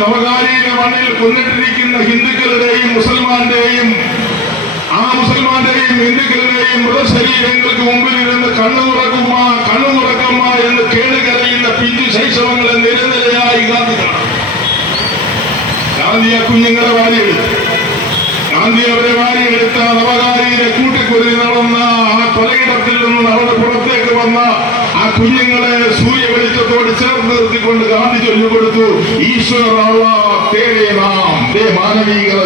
നവകാലിക മണ്ണിൽ കൊന്നിട്ടിരിക്കുന്ന ഹിന്ദുക്കളുടെയും മുസൽമാന്റെയും ആ മുസൽമാന്റെയും ഹിന്ദുക്കളുടെയും മൃതശരീരങ്ങൾക്ക് മുമ്പിൽ ഇരുന്ന് കണ്ണുറക്കുമ തുറക്കുമ്മ കണ്ണു എന്ന് കേടുകരയുന്ന പിഞ്ചു ശൈശവങ്ങളെ നിരനിരയായി ഗാന്ധി കാണാം. ഗാന്ധിയ കുഞ്ഞുങ്ങളെ വാരിയെടുത്തു. ഗാന്ധി എടുത്ത നവകാരിയിലെ നവകാരിയെ കൂട്ടിക്കൊരുതി നടന്ന ആ കൊലയിടത്തിൽ നിന്ന് അവിടെ പുറത്തേക്ക് വന്ന ആ കുഞ്ഞുങ്ങളെ സൂര്യ വെളിച്ചത്തോട് ചേർത്ത് നിർത്തിക്കൊണ്ട് ഗാന്ധി ചൊല്ലിക്കൊടുത്തു ഈശ്വര തേരെ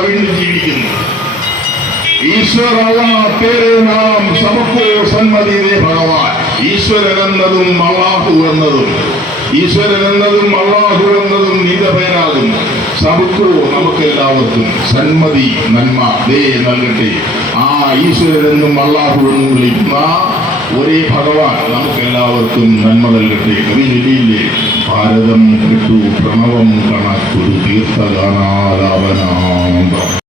വീണ്ടും ജീവിക്കുന്നു. ഈശ്വര നാം സമക്കോ സന്മതി ഭഗവാൻ. ഈശ്വരൻ എന്നതും അള്ളാഹു എന്നതും. ഈശ്വരൻ എന്നതും അള്ളാഹു എന്നതും നിന്റെ പേരാകുന്നു. സബുക്കോ നമുക്ക് എല്ലാവർക്കും സന്മതി നന്മ ദേ നൽകട്ടെ. ആ ഈശ്വരനെന്നും അള്ളാഹുവെന്നും വിളിക്കുന്ന ഒരേ ഭഗവാൻ നമുക്ക് എല്ലാവർക്കും നന്മ നൽകട്ടെ. കവി ചൊല്ലിയില്ലേ ഭാരതം കിട്ടു പ്രണവം കണക്കൊരു തീർത്ഥഗാനാലാപനാന്തം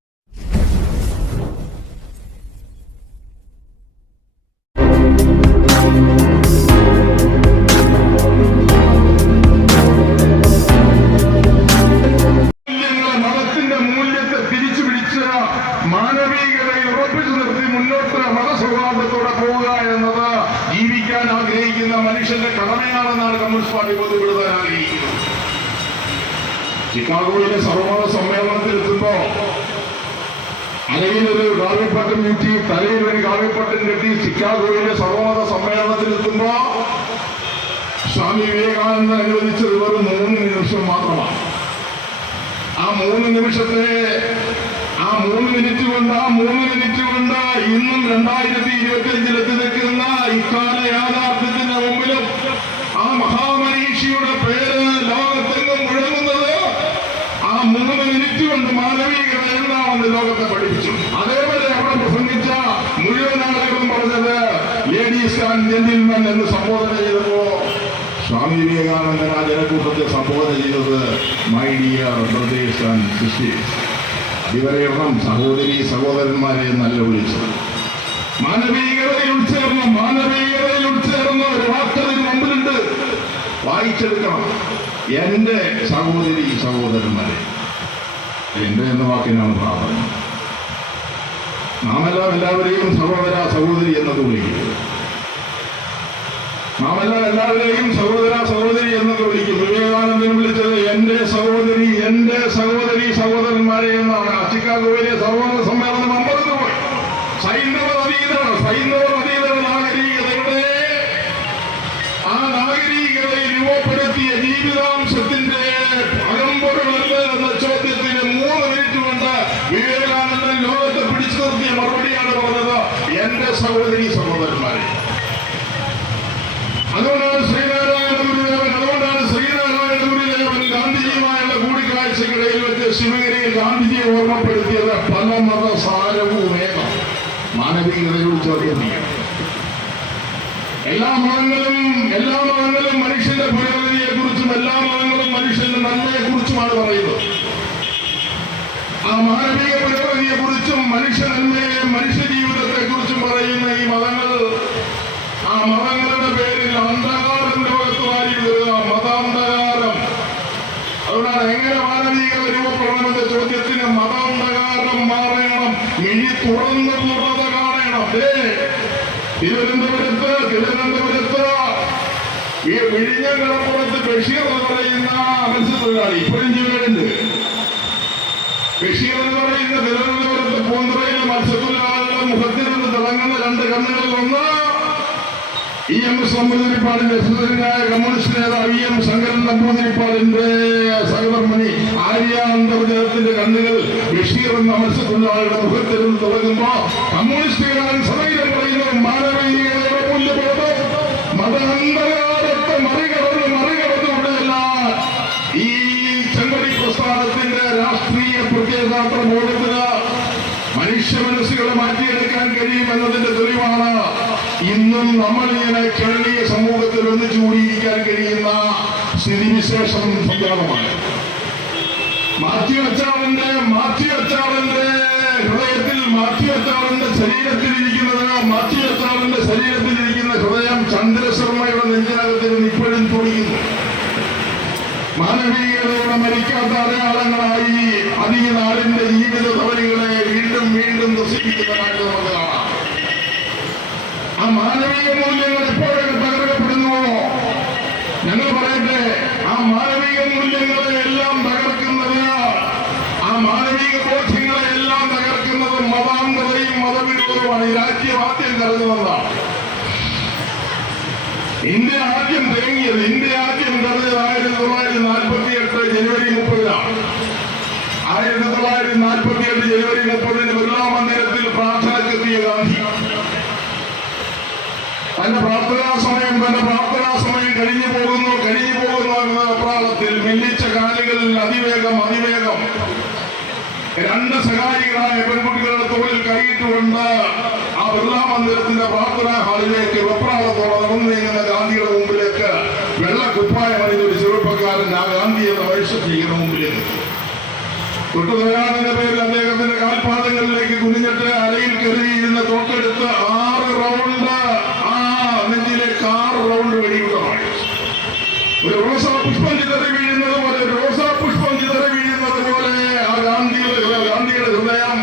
കടമയാണെന്നാണ് കമ്മ്യൂണിസ്റ്റ് പാർട്ടി ബോധ്യപ്പെടുത്താൻ ആഗ്രഹിക്കുന്നത് ചിക്കാഗോയിലെ സർവമത സമ്മേളനത്തിൽ എത്തുമ്പോ അലയിൽ ഒരു കാവ്യപ്പട്ടം ചുറ്റി തലയിൽ ഒരു കാവ്യപ്പട്ടം കെട്ടി ചിക്കാഗോയിലെ സർവമത സമ്മേളനത്തിൽ എത്തുമ്പോ സ്വാമി വിവേകാനന്ദൻ അനുവദിച്ചത് വെറും മൂന്ന് നിമിഷം മാത്രമാണ്. ആ മൂന്ന് നിമിഷത്തെ ആ മൂന്ന് മിനിറ്റ് കൊണ്ട് ആ മൂന്ന് മിനിറ്റ് കൊണ്ട് ഇന്നും രണ്ടായിരത്തി ഇരുപത്തി അഞ്ചിൽ എത്തി നിൽക്കുന്ന ഇക്കാല യാഥാർത്ഥ്യത്തിന്റെ മുമ്പിലും ആ മഹാമനീഷിയുടെ പേര് ലോകത്തെങ്ങും മുഴങ്ങുന്നത് ആ മൂന്ന് മിനിറ്റ് കൊണ്ട് മാനവികത ലോകത്തെ പഠിപ്പിച്ചു. അതേപോലെ അവിടെ പ്രസംഗിച്ച മുഴുവൻ ആളുകളും പറഞ്ഞത് ലേഡീസ് ആൻഡ് ജെന്റിൽമെൻ എന്ന് സംബോധന ചെയ്തപ്പോ സ്വാമി വിവേകാനന്ദൻ ആ ജനക്കൂട്ടത്തെ സംബോധന ചെയ്തത് my dear brothers and sisters ഇവരെയൊന്നും സഹോദരി സഹോദരന്മാരെ നല്ല വിളിച്ചത് മാനവീകതയിൽ വായിച്ചെടുക്കണം. എന്റെ സഹോദരി സഹോദരന്മാരെ എന്റെ എന്ന വാക്കിനാണ് പ്രാധാന്യം. നാമെല്ലാം എല്ലാവരെയും സഹോദര സഹോദരി എന്നത് വിളിക്കുന്നത് നാമെല്ലാം എല്ലാവരെയും സഹോദര സഹോദരി എന്നൊക്കെ വിളിക്കും വിവേകാനന്ദൻ വിളിച്ചത് എന്റെ സഹോദരി എന്റെ സഹോദരി സഹോദരന്മാരെ എന്നാണ്. ചിക്കാഗോയിലെ സഹോദര സമ്മേളനം അമ്പത് സൈന്ദവ സൈന്ധവ സഹോദരി സഹോദരന്മാരെ. അതുകൊണ്ടാണ് ശ്രീനാരായണ ഗുരുദേവൻ അതുകൊണ്ടാണ് ശ്രീനാരായണ ഗുരുദേവൻ ഗാന്ധിജിയുമായുള്ള കൂടിക്കാഴ്ചക്കിടയിൽ വെച്ച് ശിവഗിരിയിൽ ഗാന്ധിജിയെ ഓർമ്മപ്പെടുത്തിയത് പല മതസാരവും ഏകം. മാനവികതയോട് ചോദ്യം ചെയ്യണം എല്ലാ മതങ്ങളും എല്ലാ മതങ്ങളും മനുഷ്യന്റെ പുരോഗതിയെ കുറിച്ചും എല്ലാ മതങ്ങളും മനുഷ്യന്റെ നന്മയെ കുറിച്ചുമാണ് പറയുന്നത്. ആ മാനവിക പുരോഗതിയെ കുറിച്ചും മനുഷ്യ നന്മയെ മനുഷ്യ ജീവിതത്തെ കുറിച്ചും പറയുന്ന ഈ മതങ്ങൾ ആ മതങ്ങളുടെ പേരിൽ അന്ധകാരം ലോകത്ത് വാരി വിടുക അതുകൊണ്ടാണ് എങ്ങനെ മാനവികത രൂപപ്പെടണമെന്ന ചോദ്യത്തിന് മതാന്ധകാരം മാറണം മിഴി തുറന്ന പൂർണത കാണണം. തിരുവനന്തപുരത്ത് തിരുവനന്തപുരത്ത് ഈ വിഴിഞ്ഞങ്ങളപ്പുറത്ത് ബഷീർ എന്ന് പറയുന്ന മത്സ്യത്തൊഴിലാളി ഇപ്പോഴും ജീവനുണ്ട്. ബഷീർ എന്ന് പറയുന്ന തിരുവനന്തപുരത്ത് പൂന്തറയിലെ മത്സ്യത്തൊഴിലാളികളുടെ മുഖത്തിൽ നിന്ന് തിളങ്ങുന്ന രണ്ട് കണ്ണുകളിൽ ഒന്ന് ഇ എം എസ് നമ്പൂതിരിപ്പാടിന്റെ സുതരനായ കമ്മ്യൂണിസ്റ്റ് നേതാവ് ഇ എം ശങ്കരൻ നമ്പൂതിരിപ്പാടിന്റെ ആര്യ കണ്ണുകൾ ബഷീർ എന്ന മത്സ്യത്തൊഴിലാളിയുടെ മുഖത്തിൽ തുടങ്ങുമ്പോ കമ്മ്യൂണിസ്റ്റുകാരൻ സമയം പറയുന്നത് മാനവീയതയുടെ കേരളീയ സമൂഹത്തിൽ ഒന്നിച്ചു കൂടിയിരിക്കാൻ കഴിയുന്ന സ്ഥിതിവിശേഷം സംജാതമാണ് മാത്യു അച്ചാറിന്റെ മാത്യു അച്ചാറിന്റെ ഹൃദയത്തിൽ മാത്യു അച്ചാറിന്റെ ശരീരത്തിൽ ഇരിക്കുന്നത്. മാത്യു അച്ചാറിന്റെ ശരീരത്തിൽ ഇരിക്കുന്ന ഹൃദയം ചന്ദ്രശർമ്മയുടെ നെഞ്ചിനകത്തിൽ ഇപ്പോഴും തുടിക്കുന്നു. മാനവീയ മാനവികതയുടെ മരിക്കാത്ത അടയാളങ്ങളായി അത് ഈ നാടിന്റെ ജീവിത ധവനികളെ വീണ്ടും വീണ്ടും നശിപ്പിക്കുന്നതായിട്ട് നമുക്ക് കാണാം ആ മാനവീയ മൂല്യങ്ങൾ എപ്പോഴൊക്കെ തകർക്കപ്പെടുന്നുവോ ഞങ്ങൾ പറയട്ടെ ആ മാനവിക മൂല്യങ്ങളെ എല്ലാം തകർക്കുന്നത് ആ മാനവിക ബോധ്യങ്ങളെ എല്ലാം തകർക്കുന്നത് മതാന്തതയും മതവിരുദ്ധവുമാണ് ഈ രാജ്യം വന്നതാണ്. ഇന്ത്യ ആദ്യം തേങ്ങിയത് ഇന്ത്യ ആദ്യം കടന്നത് ആയിരത്തി തൊള്ളായിരത്തി നാൽപ്പത്തി എട്ട് ജനുവരി മുപ്പതിനാണ്. ആയിരത്തി തൊള്ളായിരത്തി നാൽപ്പത്തി എട്ട് ജനുവരി മുപ്പതിന് ബിർള മന്ദിരത്തിൽ പ്രാർത്ഥനക്കെത്തിയ ഗാന്ധി. തന്റെ പ്രാർത്ഥനാ സമയം തന്റെ പ്രാർത്ഥനാ സമയം കഴിഞ്ഞു പോകുന്നു കഴിഞ്ഞു പോകുന്നു എന്ന അപ്രാളത്തിൽ മില്ലിച്ച കാലുകളിൽ അതിവേഗം അതിവേഗം. രണ്ട് സഹായികളായ പെൺകുട്ടികളുടെ തോളിൽ കൈയിട്ടുകൊണ്ട് ബിർള മന്ദിരത്തിന്റെ പ്രാർത്ഥന ഹാളിലേക്ക് വെപ്രാളത്തോടെ നടന്നു നീങ്ങുന്ന ഗാന്ധിയുടെ മുമ്പിലേക്ക് വെള്ള കുപ്പായം അണിഞ്ഞൊരു ചെറുപ്പക്കാരൻ ആ ഗാന്ധി എന്ന വൈശ്വത്തിയുടെ മുമ്പിലേക്ക്. തൊട്ടുതരാണെന്ന പേരിൽ അദ്ദേഹത്തിന്റെ കാൽപാദങ്ങളിലേക്ക് കുനിഞ്ഞിട്ട് അരയിൽ കയറിയിരുന്ന തോക്കെടുത്ത് ആറ് റൗണ്ട് ആ നെഞ്ചിലേക്ക് ആറ് റൗണ്ട് വെടിയുള്ളതാണ് ഒരു റോസാ പുഷ്പം ചിതറി വീഴുന്നത് പോലെ റോസാ പുഷ്പം ചിതറി വീഴുന്നത് പോലെ ആ ഗാന്ധിയുടെ ഗാന്ധിയുടെ ഹൃദയം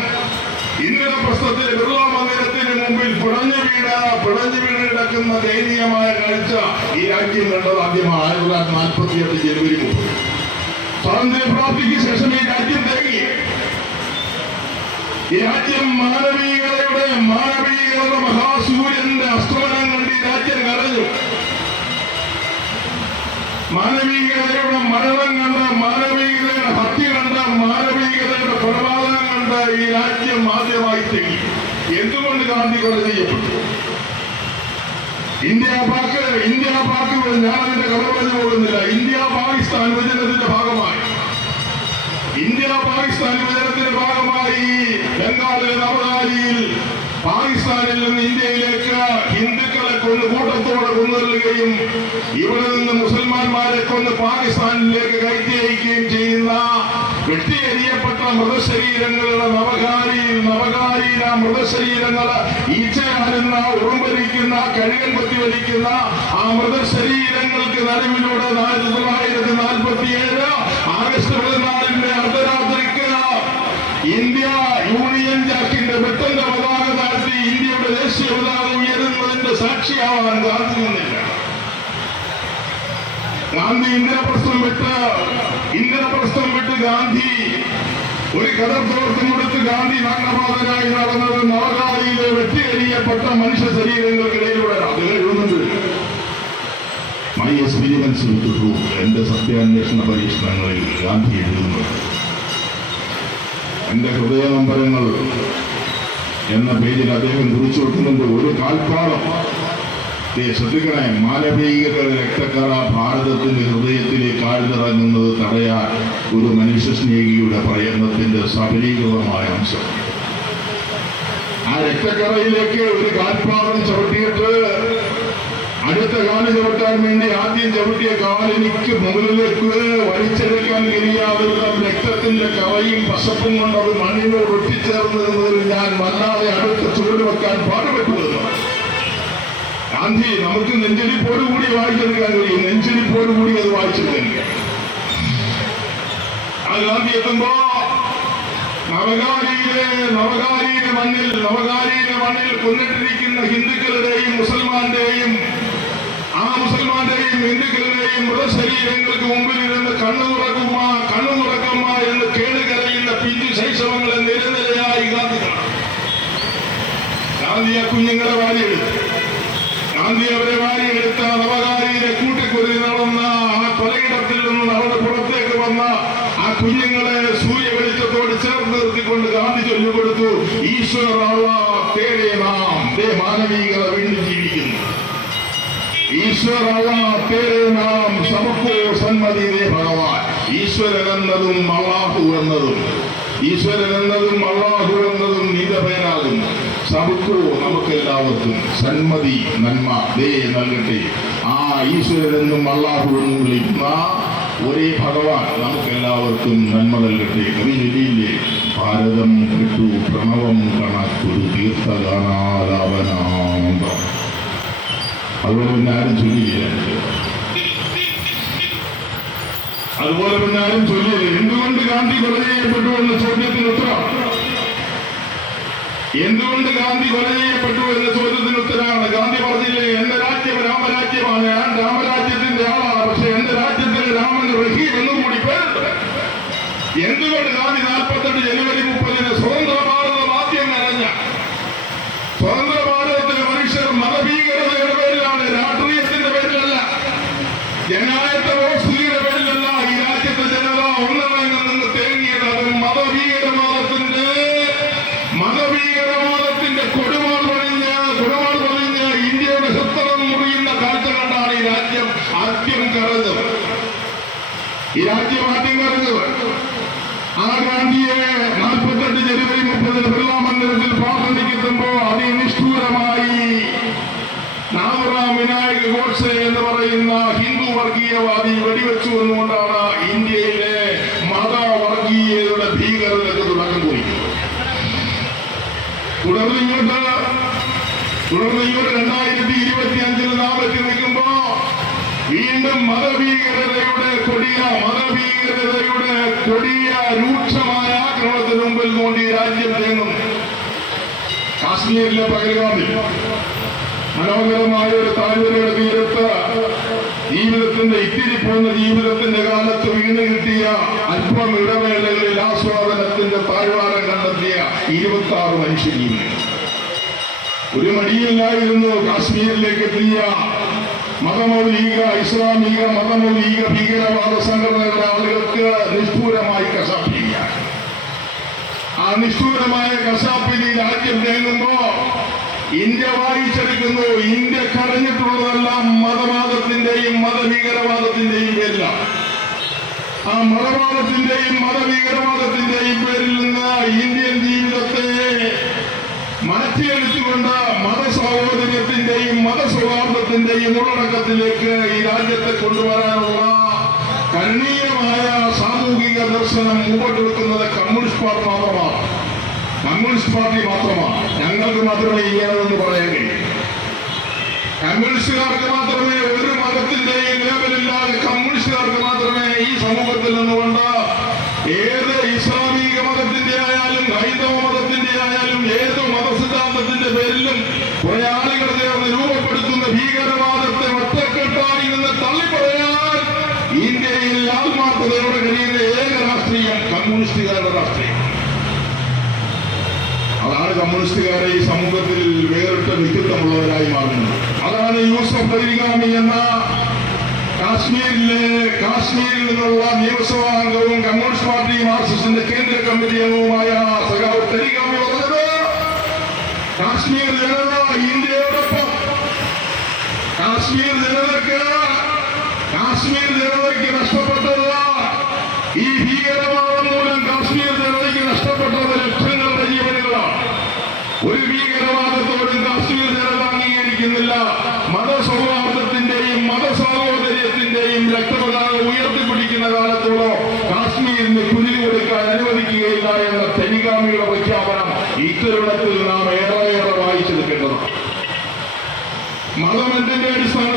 ഇന്ദ്രപ്രസ്ഥത്തിലെ ബിർള മന്ദിരത്തിന് മുമ്പിൽ പിടഞ്ഞു വീണ പിടഞ്ഞു വീണ് കിടക്കുന്ന ദയനീയമായ കാഴ്ച ഈ രാജ്യം കണ്ടത് ആദ്യമാണ് ആയിരത്തി തൊള്ളായിരത്തി നാൽപ്പത്തി എട്ട് ജനുവരി മുപ്പത് സ്വാതന്ത്ര്യപ്രാപ്തിക്ക് ശേഷം ഈ രാജ്യം തേങ്ങി. ഈ രാജ്യം മാനവീയതയുടെ മാനവീയതയുടെ മഹാസൂര്യന്റെ അസ്തമനം കണ്ട് ഈ രാജ്യം കരഞ്ഞു. മാനവീയതയുടെ മരണം കണ്ട മാനവീയതയുടെ ഹത്യ കണ്ട മാനവീയതയുടെ കൊലപാതകം കണ്ട ഈ രാജ്യം ആദ്യമായി തെങ്ങി. എന്തുകൊണ്ട് ഗാന്ധി കൊല ചെയ്യപ്പെട്ടു? ഇന്ത്യ പാക് ഇന്ത്യ പാക് ഞാൻ അതിന്റെ കഥ പറഞ്ഞു പോകുന്നില്ല ഇന്ത്യ പാകിസ്ഥാൻ വിഭജനത്തിന്റെ ഭാഗമായി. ഇന്ത്യ പാകിസ്ഥാൻ വിഭജനത്തിന്റെ ഭാഗമായി ബംഗാളിലെ നവദാരിയിൽ പാകിസ്ഥാനിൽ നിന്ന് ഇന്ത്യയിലേക്ക് ഹിന്ദുക്കളെ കൊണ്ട് കൂട്ടത്തോടെ കൊന്നുകൊല്ലുകയും ഇവിടെ നിന്ന് മുസൽമാന്മാരെ കൊന്ന് പാകിസ്ഥാനിലേക്ക് കയറ്റി അയക്കുകയും ചെയ്യുന്ന വെട്ടിയെറിയപ്പെട്ട മൃതശരീരങ്ങളുടെ നവകാരി നവകാരീന മൃതശരീരങ്ങൾ ഈച്ചയാടുന്ന ഉറുമ്പരിക്കുന്ന കഴുകൻ പ്രതിഫലിക്കുന്ന ആ മൃതശരീരങ്ങൾക്ക് നടുവിലൂടെ ആയിരത്തി തൊള്ളായിരത്തി നാൽപ്പത്തി ഏഴ് ആഗസ്റ്റ് പതിനാലിന്റെ അർദ്ധരാത്രിക്ക് ഇന്ത്യ യൂണിയൻ ജാക്കിന്റെ വെട്ടന്റെ പതാക താഴ്ത്തി ഇന്ത്യയുടെ ദേശീയ പതാക ഉയരുന്നതിന്റെ സാക്ഷിയാവാൻ ഗാന്ധി നിന്നില്ല ഗാന്ധി ഇന്ദ്രപ്രസ്ഥം വിട്ട് ഇന്ദ്രപ്രസ്ഥം വിട്ട് ഗാന്ധി ഒരു കഥപ്രവർത്തനം കൊടുത്ത് ഗാന്ധി നഗ്നപാതനായി നടന്നത് നവകാലിയിലെ വെട്ടിയെറിയപ്പെട്ട മനുഷ്യ ശരീരങ്ങൾക്കിടയിലൂടെ അത് എഴുതുന്നുണ്ട്. മൈ എക്സ്പീരിയൻസ് വിത്ത് ട്രൂത്ത് എന്റെ സത്യാന്വേഷണ പരീക്ഷണങ്ങളിൽ ഗാന്ധി എഴുതുന്നു എന്റെ ഹൃദയനമ്പരങ്ങൾ എന്ന പേരിൽ അദ്ദേഹം കുറിച്ചു വെക്കുന്നുണ്ട് ഒരു കാൽപ്പാടം ശ്രദ്ധിക്കണേ മാനവീകത രക്തക്കറ ഭാരതത്തിന്റെ ഹൃദയത്തിലേക്ക് ആഴ്ന്നിറങ്ങുന്നത് തടയാൻ ഒരു മനുഷ്യ സ്നേഹിയുടെ പ്രയത്നത്തിന്റെ സഫലീകൃതമായ അംശം. ആ രക്തക്കറയിലേക്ക് ഒരു കാൽപാദം ചവിട്ടിയിട്ട് അടുത്ത കാൽ ചവിട്ടാൻ വേണ്ടി ആദ്യം ചവിട്ടിയ കാലിനിക്ക് മുകളിലേക്ക് വലിച്ചെടുക്കാൻ കഴിയാതെ രക്തത്തിന്റെ കറയും പശപ്പും കൊണ്ട് അത് മണ്ണിനോട് ഒട്ടിച്ചേർന്നതിൽ ഞാൻ വല്ലാതെ അടുത്ത ചുവട് വെക്കാൻ പാടുപെട്ടുവന്നു ഗാന്ധി നമുക്ക് നെഞ്ചരിപ്പോട് കൂടി വായിച്ചെടുക്കാൻ കഴിയും നെഞ്ചരിപ്പോട് കൂടി അത് വായിച്ചെടുക്കുക ആ ഗാന്ധി എത്തുമ്പോ നവകാരിയിലെ നവകാരിയുടെ മണ്ണിൽ നവകാരിയുടെ മണ്ണിൽ കൊന്നിട്ടിരിക്കുന്ന ഹിന്ദുക്കളുടെയും മുസൽമാന്റെയും ആ മുസൽമാന്റെയും ഹിന്ദുക്കളുടെയും മൃതശരീരങ്ങൾക്ക് മുമ്പിൽ ഇരുന്ന് കണ്ണു തുറക്കുമ്മ കണ്ണു തുറക്കുമ്മ എന്ന് കേടുകരയുന്ന പിഞ്ചു ശൈശവങ്ങളെ നിരനിരയായി ഗാന്ധി കാണും. ഗാന്ധി ആ കുഞ്ഞുങ്ങളെ വാരിയെടുത്തു. ഗാന്ധി അവരെ വാരിയെടുത്ത നവകാരിയിലെ കൂട്ടിക്കൊരുതി നടന്ന ആ കൊലയിടത്തിൽ നിന്ന് അവിടെ പുറത്തേക്ക് വന്ന ആ കുഞ്ഞുങ്ങളെ സൂര്യ വെളിച്ചത്തോട് ചേർത്ത് നിർത്തിക്കൊണ്ട് ഗാന്ധി ചൊല്ലിക്കൊടുത്തു ഈശ്വര തേരെ ദേ മാനവീകത വീണ്ടും ജീവിക്കുന്നു. ഈശ്വര തേരെ നാം സമക്കോ സന്മതി ദേ ഭഗവാൻ. ഈശ്വരൻ എന്നതും അള്ളാഹു എന്നതും. ഈശ്വരൻ എന്നതും അള്ളാഹു എന്നതും നീതഭേനാകുന്നു സബുക്കോ നമുക്ക് എല്ലാവർക്കും സന്മതി നന്മ ദേ നൽകട്ടെ. ആ ഈശ്വരനെന്നും അള്ളാഹു എന്നും വിളിക്കുന്ന ഒരേ ഭഗവാൻ നമുക്ക് എല്ലാവർക്കും നന്മ നൽകട്ടെ. കവി ചൊല്ലിയില്ലേ ഭാരതം കിട്ടു പ്രണവം കണക്കൊരു തീർത്ഥഗാനാലാപനാന്തം അതുപോലെ പിന്നെ ആരും ചൊല്ലിയില്ല അതുപോലെ ഞാനും ചൊല്ലിയത് എന്തുകൊണ്ട് ഗാന്ധി കൊല ചെയ്യപ്പെട്ടു എന്ന ചോദ്യത്തിന് ഉത്തരം എന്തുകൊണ്ട് ഗാന്ധി കൊല ചെയ്യപ്പെട്ടു എന്ന ചോദ്യത്തിന് ഉത്തരമാണ്. ഗാന്ധി പറഞ്ഞില്ലേ എന്റെ രാജ്യം രാമരാജ്യമാണ്. ഞാൻ രാമരാജ്യത്തിന്റെ ആളാണ്. പക്ഷെ എന്റെ രാജ്യത്തിന് രാമൻ റഹീം എന്നും കൂടി പേരുണ്ട്. എന്തുകൊണ്ട് ഗാന്ധി നാൽപ്പത്തെട്ട് ജനുവരി മുപ്പതിന് സ്വതന്ത്ര ഈ രാജ്യം ആദ്യം കറഞ്ഞത് ആ ഗാന്ധിയെ നാൽപ്പത്തെട്ട് ജനുവരി മുപ്പതിന് ബിർള മന്ദിരത്തിൽ പ്രാർത്ഥനയ്ക്കെത്തുമ്പോ അതിനിഷ്ഠൂരമായി നാമറാം വിനായക ഗോഡ്സെ എന്ന് പറയുന്ന ഹിന്ദു വർഗീയവാദി വെടിവെച്ചു എന്നുകൊണ്ടാണ് ഇന്ത്യയിലെ മതവർഗീയതയുടെ ഭീകരതയ്ക്ക് തുടക്കം കുറിക്കുന്നത്. തുടർന്ന് ഇങ്ങോട്ട് തുടർന്ന് ഇങ്ങോട്ട് രണ്ടായിരത്തി ഇരുപത്തി അഞ്ചിൽ നാം എത്തി നിൽക്കുമ്പോ വീണ്ടും മതഭീകരതയുടെ കൊടിയ മതഭീകരതയുടെ കൊടിയ രൂക്ഷമായ ആക്രമണത്തിന് മുമ്പിൽ കൊണ്ട് രാജ്യം തേങ്ങുന്നു. കാശ്മീരിലെ പകൽഗാമിൽ മനോഹരമായ ഒരു താഴ്വരയുടെ തീരത്ത് ജീവിതത്തിന്റെ ഇത്തിരി പോകുന്ന ജീവിതത്തിന്റെ കാലത്ത് വീണ് കിട്ടിയ അല്പം ഇടവേളകളിൽ ആസ്വാദനത്തിന്റെ താഴ്വാരം കണ്ടെത്തിയ ഇരുപത്തി ആറ് മനുഷ്യജീവികൾ ഒരു മടിയില്ലായിരുന്നു കാശ്മീരിലേക്ക് എത്തിയ മതമൗലിക ഇസ്ലാമിക മതമൗലിക ഭീകരവാദ സംഘടനകളുടെ ആളുകൾക്ക് നിഷ്ഠൂരമായി കസാപ്പിക്കുക. ആ നിഷ്ഠൂരമായ കശാപ്പിൽ ഈ രാജ്യം തേങ്ങുമ്പോ ഇന്ത്യ വായിച്ചെടുക്കുന്നു. ഇന്ത്യ കടഞ്ഞിട്ടുള്ളതെല്ലാം മതവാദത്തിന്റെയും മതഭീകരവാദത്തിന്റെയും പേരിലാണ്. ആ മതവാദത്തിന്റെയും മതഭീകരവാദത്തിന്റെയും പേരിൽ നിന്ന് ഇന്ത്യൻ ജീവിതത്തെ മാറ്റിയെടുത്തുകൊണ്ട് മതസൗഹാർദ്ദത്തിന്റെയും ഉള്ളടക്കത്തിലേക്ക് ഈ രാജ്യത്തെ കൊണ്ടുവരാനുള്ള കരണീയമായ സാമൂഹിക ദർശനം മുമ്പോട്ട് വെക്കുന്നത് കമ്മ്യൂണിസ്റ്റ് പാർട്ടി മാത്രമാണ്. കമ്മ്യൂണിസ്റ്റ് പാർട്ടി മാത്രമാണ്. ഞങ്ങൾക്ക് മാത്രമേ ഇങ്ങനെയെന്ന് പറയാൻ കമ്മ്യൂണിസ്റ്റുകാർക്ക് മാത്രമേ ഒരു മതത്തിന്റെയും ലേബലില്ലാതെ കമ്മ്യൂണിസ്റ്റുകാർക്ക് മാത്രമേ ഈ സമൂഹത്തിൽ നിന്നുകൊണ്ട് ഏത് ഇസ്ലാമിക മതത്തിന്റെ ആയാലും കമ്മ്യൂണിസ്റ്റുകാരുടെ രാഷ്ട്രീയം. അതാണ് കമ്മ്യൂണിസ്റ്റുകാരെ ഈ സമൂഹത്തിൽ വേറിട്ട വ്യക്തിത്വമുള്ളവരായി മാറുന്നത്. അതാണ് യൂസഫ് അലിഗാമി എന്ന കാശ്മീരിലെ കാശ്മീരിൽ നിന്നുള്ള നിയമസഭാ അംഗവും കമ്മ്യൂണിസ്റ്റ് പാർട്ടി മാർക്സിസ്റ്റിന്റെ കേന്ദ്ര കമ്മിറ്റി അംഗവുമായ സഖാവ് തരിഗാമി പറഞ്ഞത് കാശ്മീർ ജനത ഇന്ത്യയോടൊപ്പം. കാശ്മീർ ജനതയ്ക്ക് കാശ്മീർ ജനതയ്ക്ക് നഷ്ടപ്പെട്ടത് ഈ ഭീകരവാദം മൂലം കാശ്മീർ ജനതയ്ക്ക് നഷ്ടപ്പെട്ടത് ലക്ഷങ്ങളുടെ ജീവനുകളാണ് ഒരു ഭീകരവാദത്തോടും കാശ്മീർ അംഗീകരിക്കുന്നില്ല. മതസൗഹാർദ്ദത്തിന്റെയും മതസാഹോദര്യത്തിന്റെയും രക്തപതാക ഉയർത്തിപ്പിടിക്കുന്ന കാലത്തോളം കാശ്മീരിന് കുതിരി കൊടുക്കാൻ അനുവദിക്കുകയില്ല എന്ന തെനിഗാമിയുടെ പ്രഖ്യാപനം ഇത്തരുണത്തിൽ നാം ഏറെയേറെ വായിച്ചെടുക്കേണ്ടതാണ് മതം അടിസ്ഥാനത്തിലാണ്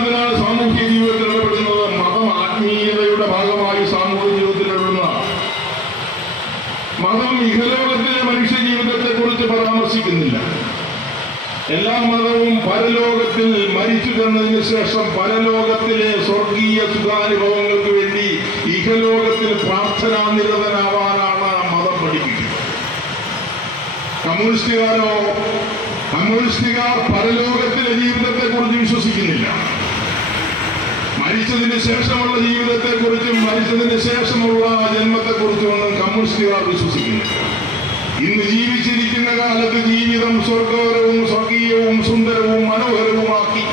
പരാമർശിക്കുന്നില്ല എല്ലാ മതവും പരലോകത്തിൽ മരിച്ചു ചെന്നതിന് ശേഷം പരലോകത്തിലെ സ്വർഗീയ സുഖാനുഭവങ്ങൾക്ക് വേണ്ടി ഇഹലോകത്തിൽ പ്രാർത്ഥനാ നിരതനാവാനാണ് മതം പഠിപ്പിക്കുന്നത്. കമ്മ്യൂണിസ്റ്റുകാരോ കമ്മ്യൂണിസ്റ്റുകാർ പരലോകത്തിലെ ജീവിതത്തെ കുറിച്ച് വിശ്വസിക്കുന്നില്ല. മരിച്ചതിന് ശേഷമുള്ള ജീവിതത്തെ കുറിച്ചും മരിച്ചതിന് ശേഷമുള്ള ജന്മത്തെ കുറിച്ചും ഒന്നും കമ്മ്യൂണിസ്റ്റുകാർ വിശ്വസിക്കുന്നില്ല. ഇന്ന് ജീവിച്ചിരിക്കുന്ന കാലത്ത് ജീവിതം സ്വർഗപരവും സ്വർഗീയവും സുന്ദരവും മനോഹരവുമാക്കി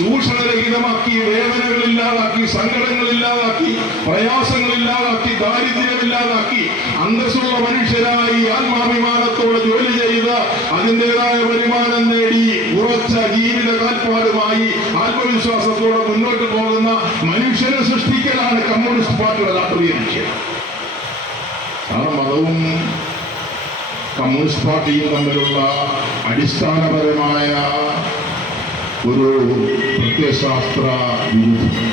ചൂഷണരഹിതമാക്കി വേദനകളില്ലാതാക്കി സങ്കടങ്ങളില്ലാതാക്കി പ്രയാസങ്ങളില്ലാതാക്കി ദാരിദ്ര്യമില്ലാതാക്കി അന്തസ്സുള്ള മനുഷ്യരായി ആത്മാഭിമാനത്തോടെ ജോലി ചെയ്ത് അതിന്റെതായ വരുമാനം നേടി ഉറച്ച ജീവിത കാൽപ്പാടുമായി ആത്മവിശ്വാസത്തോടെ മുന്നോട്ട് പോകുന്ന മനുഷ്യരെ സൃഷ്ടിക്കലാണ് കമ്മ്യൂണിസ്റ്റ് പാർട്ടിയുടെ വിഷയം കാരണം മതവും കമ്മ്യൂണിസ്റ്റ് പാർട്ടിയും തമ്മിലുള്ള അടിസ്ഥാനപരമായ ഒരു പ്രത്യയശാസ്ത്ര വിരുദ്ധം.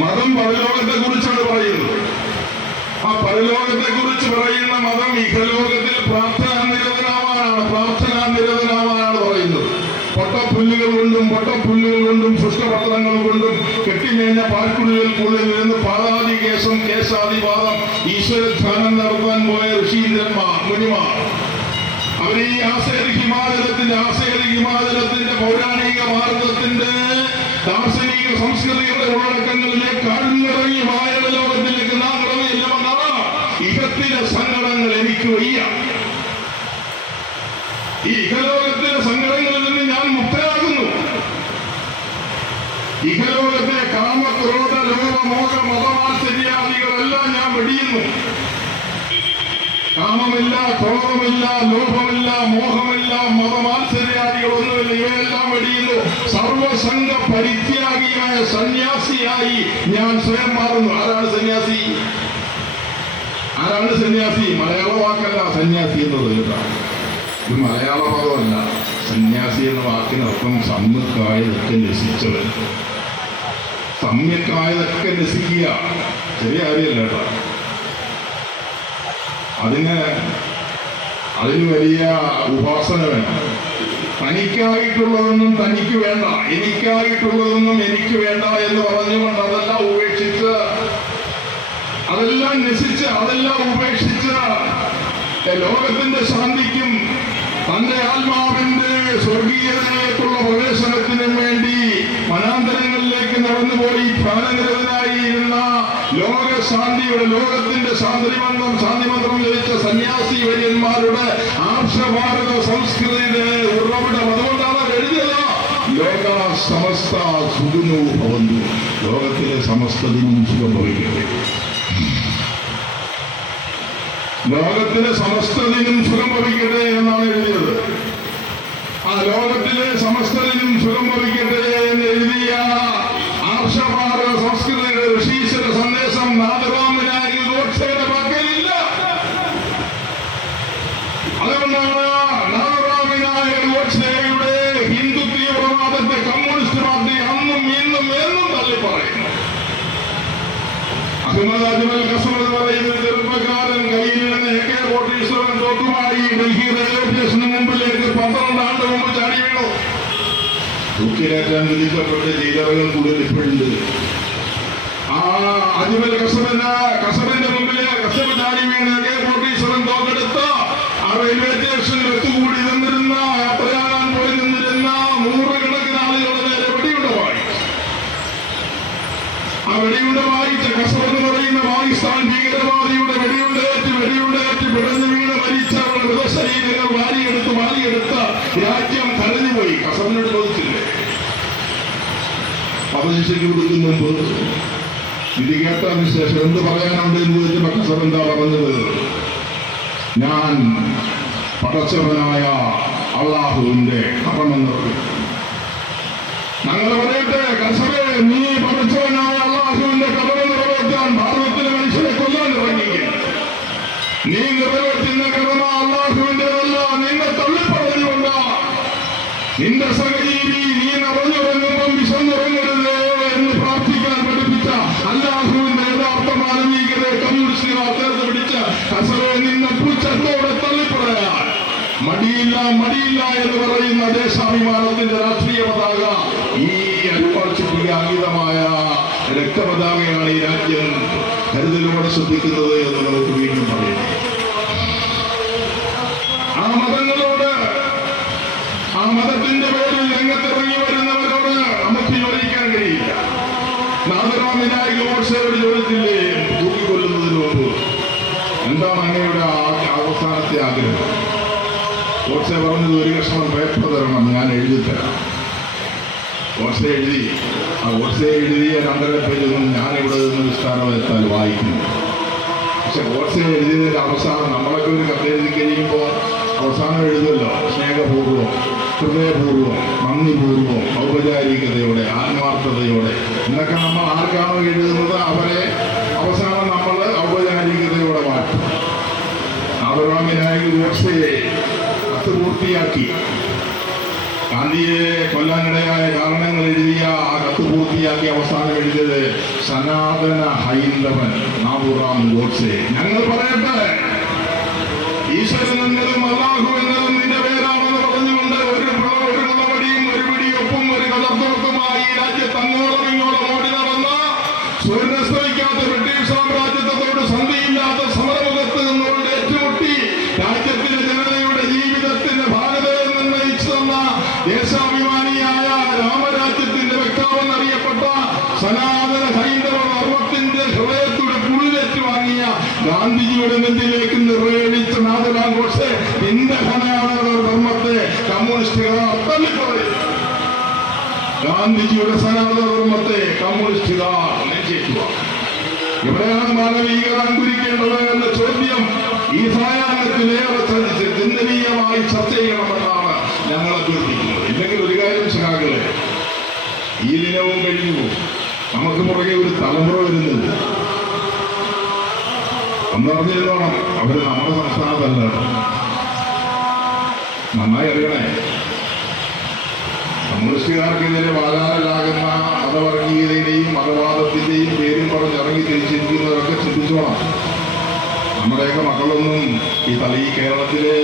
മതം പരലോകത്തെ കുറിച്ചാണ് പറയുന്നത്. ആ പരലോകത്തെ കുറിച്ച് പറയുന്ന മതം ഇഹലോകത്തിൽ പ്രാർത്ഥനാ നിരോധനാവാനാണ് പ്രാർത്ഥനാ നിരോധനാവാനാണ് പറയുന്നത്. പൊട്ടപ്പുല്ലുകൾ കൊണ്ടും പൊട്ടപ്പുല്ലുകൾ കൊണ്ടും ശുഷ്കപത്രങ്ങൾ കൊണ്ടും കെട്ടിമേഞ്ഞ പാൽക്കുള്ളികൾക്കുള്ളിൽ നിന്ന് പാതാതി കേശം കേസാതി ഈശ്വരധ്യാനം കാമമില്ല ക്രോധമില്ല ലോഭമില്ല മോഹമില്ല മതമാത്സര്യാദികളൊന്നുമില്ല ഇവയെല്ലാം വെടിയുന്നു. സർവസംഘ പരിത്യാഗിയായ സന്യാസിയായി ഞാൻ സ്വയം മാറുന്നു. ആരാണ് സന്യാസി? ആരാണ് സന്യാസി? മലയാള വാക്കല്ല സന്യാസി എന്നത് ഇത് മലയാള പദമല്ല. സന്യാസി എന്ന വാക്കിനർത്ഥം സമ്മുക്കായതൊക്കെ നശിച്ചവൻ. സമ്യക്കായതൊക്കെ രസിക്കുക ചെറിയ കാര്യമല്ല കേട്ടോ. അതിന് അതിന് വലിയ ഉപാസന വേണം. തനിക്കായിട്ടുള്ളതൊന്നും തനിക്ക് വേണ്ട. എനിക്കായിട്ടുള്ളതൊന്നും എനിക്ക് വേണ്ട എന്ന് പറഞ്ഞുകൊണ്ട് അതെല്ലാം ഉപേക്ഷിച്ച് അതെല്ലാം നശിച്ച് അതെല്ലാം ഉപേക്ഷിച്ച് ലോകത്തിന്റെ ശാന്തിക്കും തന്റെ ആത്മാവിന്റെ സ്വർഗീയതയിലേക്കുള്ള പ്രവേശനത്തിനും വേണ്ടി വനാന്തരങ്ങളിലേക്ക് നടന്നുപോയി ധ്യാനനിരതനായിരുന്ന ലോകശാന്തിയുടെ ലോകത്തിന്റെ ശാന്തിമന്ത്രം ശാന്തിമന്ത്രം ലഭിച്ച സന്യാസി വര്യന്മാരുടെ ആർഷഭാരത സംസ്കൃതിയുടെ ഉറവിടം. അതുകൊണ്ടാണ് എഴുതിയത് ലോക സമസ്ത സുഖിനോ ഭവന്തു. ലോകത്തിലെ സമസ്തതിനും സുഖം ഭവിക്കട്ടെ. ലോകത്തിലെ സമസ്തതിനും സുഖം ഭവിക്കട്ടെ എന്നാണ് എഴുതിയത്. ആ ലോകത്തിലെ സമസ്തതിനും സുഖം ഭവിക്കട്ടെ എന്ന് എഴുതിയ തൂക്കിലേറ്റാൻ വിധിക്കപ്പെട്ട് ലീഡറുകൾ കൂടുതൽ ഇപ്പോഴുണ്ട്. ആ അജ്മൽ കസബിന് കസബിന്റെ മുമ്പിൽ കസബ് ചാടി വീണ് കെ കോട്ടീശ്വരൻ തോക്കെടുത്ത് ആ റെയിൽവേ സ്റ്റേഷനിൽ ഒത്തുകൂടി പദശിക്ഷയ്ക്ക് കൊടുക്കുന്ന മുമ്പ് ഇത് കേട്ടതിന് ശേഷം എന്ത് പറയാനുണ്ട് എന്ന് ചോദിച്ചപ്പോ കസർ എന്താ പറഞ്ഞത്? ഞാൻ പടച്ചവനായ അള്ളാഹുവിന്റെ കറമെന്ന് ഞങ്ങൾ പറയട്ടെ കസറെ നീ പഠിച്ചവനായ അള്ളാഹുവിന്റെ കടമ നിറവേറ്റാൻ ഭാരതത്തിലെ മനുഷ്യരെ കൊല്ലാൻ ഇറങ്ങിയിരിക്കുന്നു നീ നിറവേറ്റുന്ന കടമ അള്ളാഹുവിന്റെതല്ല നിന്നെ തള്ളിപ്പറഞ്ഞുകൊണ്ട്. നിന്റെ സഹജീവി മടിയില്ല എന്ന് പറയുന്ന ദേശാഭിമാനത്തിന്റെ രാഷ്ട്രീയ പതാക? ഈ അരിപ്പാഴ്ചയ്ക്ക് അംഗീതമായ രക്തപതാകയാണ് ഈ രാജ്യം കരുതലോടെ ശ്രദ്ധിക്കുന്നത് എന്ന് നമുക്ക് വീണ്ടും പറയാം. ആ മതങ്ങളോട് ആ മതത്തിന്റെ പേരിൽ രംഗത്തിറങ്ങി വരുന്നവരോട് നമുക്ക് യോജിക്കാൻ കഴിയില്ല. നാദറാമിനായി ഗോഡ്സയോട് ചോദിച്ചില്ലേ തൂക്കിക്കൊല്ലുന്നതിന് മുമ്പ് എന്താണ് അങ്ങയുടെ അവസാനത്തെ ആഗ്രഹം? ഗോഡ്സെ പറഞ്ഞത് ഒരു കഷ്ണം പേപ്പർ തരണം ഞാൻ എഴുതി തരാം ഗോഡ്സെ എഴുതി. ആ ഗോഡ്സെ എഴുതിയ രണ്ടര പേജൊന്നും ഞാൻ ഇവിടെ നിന്ന് വിസ്താരമെത്താൽ വായിക്കുന്നു പക്ഷെ ഗോഡ്സെ എഴുതിയതിന്റെ അവസാനം നമ്മളൊക്കെ ഒരു കത്തെഴുതി കഴിയുമ്പോൾ അവസാനം എഴുതുമല്ലോ. സ്നേഹപൂർവം ഹൃദയപൂർവം നന്ദിപൂർവം ഔപചാരികതയോടെ ആത്മാർത്ഥതയോടെ. എന്നൊക്കെ നമ്മൾ ആർക്കാണോ എഴുതുന്നത്? അവരെ അവസാനം നമ്മൾ ഔപചാരികതയോടെ മാറ്റും അബ്രഹാമിനായി ഗോഡ്സയെ പൂർത്തിയാക്കി. ഗാന്ധിയെ കൊല്ലാനിടയായ കാരണങ്ങൾ എഴുതിയ ആ കത്ത് പൂർത്തിയാക്കി അവസാനം എഴുതിയത് സനാതന ഹൈന്ദവൻ നാബുറാം ഗോഡ്സെ. ഞങ്ങൾ പറയട്ടെ? ഈശ്വരൻ എന്നതും അള്ളാഹു എന്നതും ഗാന്ധിജിയുടെ നെഞ്ചിലേക്ക് നിറയടിച്ച നാഥരാം ഗോഡ്സെ എന്റെ ധർമ്മത്തെ കമ്മ്യൂണിസ്റ്റുകാർ തള്ളിക്കളയും ഗാന്ധിജിയുടെ സനാതന ധർമ്മത്തെ കമ്മ്യൂണിസ്റ്റുകാർ നെഞ്ചേറ്റുക. എവിടെയാണ് മാനവീകരണം അങ്കുരിക്കേണ്ടത് എന്ന ചോദ്യം ഈ സായാഹ്നത്തിലേറെ ചർച്ച ചിന്തനീയമായി ചർച്ച ചെയ്യണമെന്നാണ് ഞങ്ങൾ അഭ്യർത്ഥിക്കുന്നത് ഇല്ലെങ്കിൽ ഒരു കാര്യം സഖാക്കളെ ഈ ദിനവും കഴിഞ്ഞു. നമുക്ക് പുറകെ ഒരു തലമുറ വരുന്നുണ്ട്. അന്നറിഞ്ഞിരുന്നോണം അവർ നമ്മുടെ സംസ്ഥാനത്തല്ല. നന്നായി അറിയണേ. കമ്മ്യൂണിസ്റ്റുകാർക്കെതിരെ വാചാലരാകുന്ന മതവർഗീയതയുടെയും മതവാദത്തിന്റെയും പേരും പറഞ്ഞിറങ്ങി തിരിച്ചിരിക്കുന്നവരൊക്കെ ചിന്തിച്ചോണം നമ്മുടെയൊക്കെ മക്കളൊന്നും ഈ തളി കേരളത്തിലെ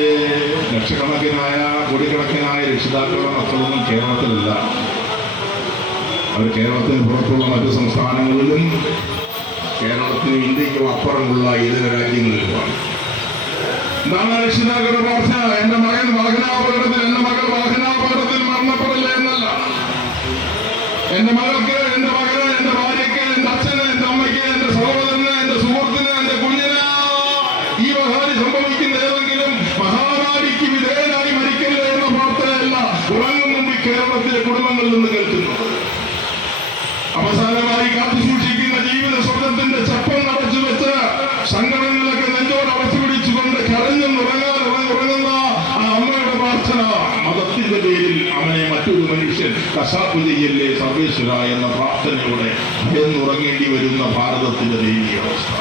ലക്ഷക്കണക്കിനായ കോടിക്കണക്കിനായ രക്ഷിതാക്കളുടെ മക്കളൊന്നും കേരളത്തിലില്ല. അവർ കേരളത്തിന് പുറത്തുള്ള മറ്റു സംസ്ഥാനങ്ങളിലും കേരളത്തിനും ഇന്ത്യക്കും അപ്പുറമുള്ള ഇതര രാജ്യങ്ങളിലുമാണ് എന്താണ് രക്ഷിതാക്കളുടെ പ്രാർത്ഥന എന്റെ മകൻ വാഹനാപകടത്തിൽ എന്റെ മകൾ വാഹനാപകടത്തിൽ മരണപ്പെടില്ല എന്നല്ല. എന്റെ മകൾക്ക് എന്റെ മകന് എന്റെ ഭാര്യയ്ക്ക് എന്റെ അച്ഛന് എന്റെ അമ്മയ്ക്ക് എന്റെ സഹോദരന് എന്റെ സുഹൃത്തിന് എന്റെ കുഞ്ഞിന് ഈ മഹാരി സംഭവിക്കുന്ന ഏതെങ്കിലും മഹാമാരിക്ക് വിധേയനായി മരിക്കരുത് എന്ന പ്രാർത്ഥനയല്ല ഉറങ്ങും മുമ്പ് കേരളത്തിലെ കുടുംബങ്ങളിൽ നിന്ന് കേൾക്കുന്നു. അവനെ മറ്റൊരു മനുഷ്യൻ കശാപ്പ് ചെയ്യല്ലേ സർവേശ്വര എന്ന പ്രാർത്ഥനയോടെ ഭയന്നുറങ്ങേണ്ടി വരുന്ന ഭാരതത്തിന്റെ ദൈനീയ അവസ്ഥ.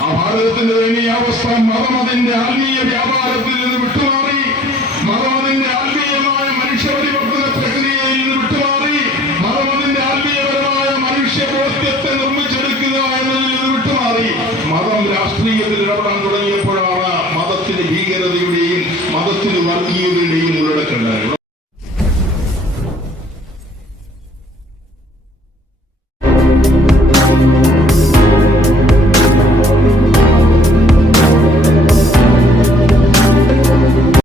ആ ഭാരതത്തിന്റെ ദൈനീയ അവസ്ഥ മതം അതിന്റെ ആത്മീയ വ്യാപാരത്തിൽ നിന്ന് വിട്ടുമാറി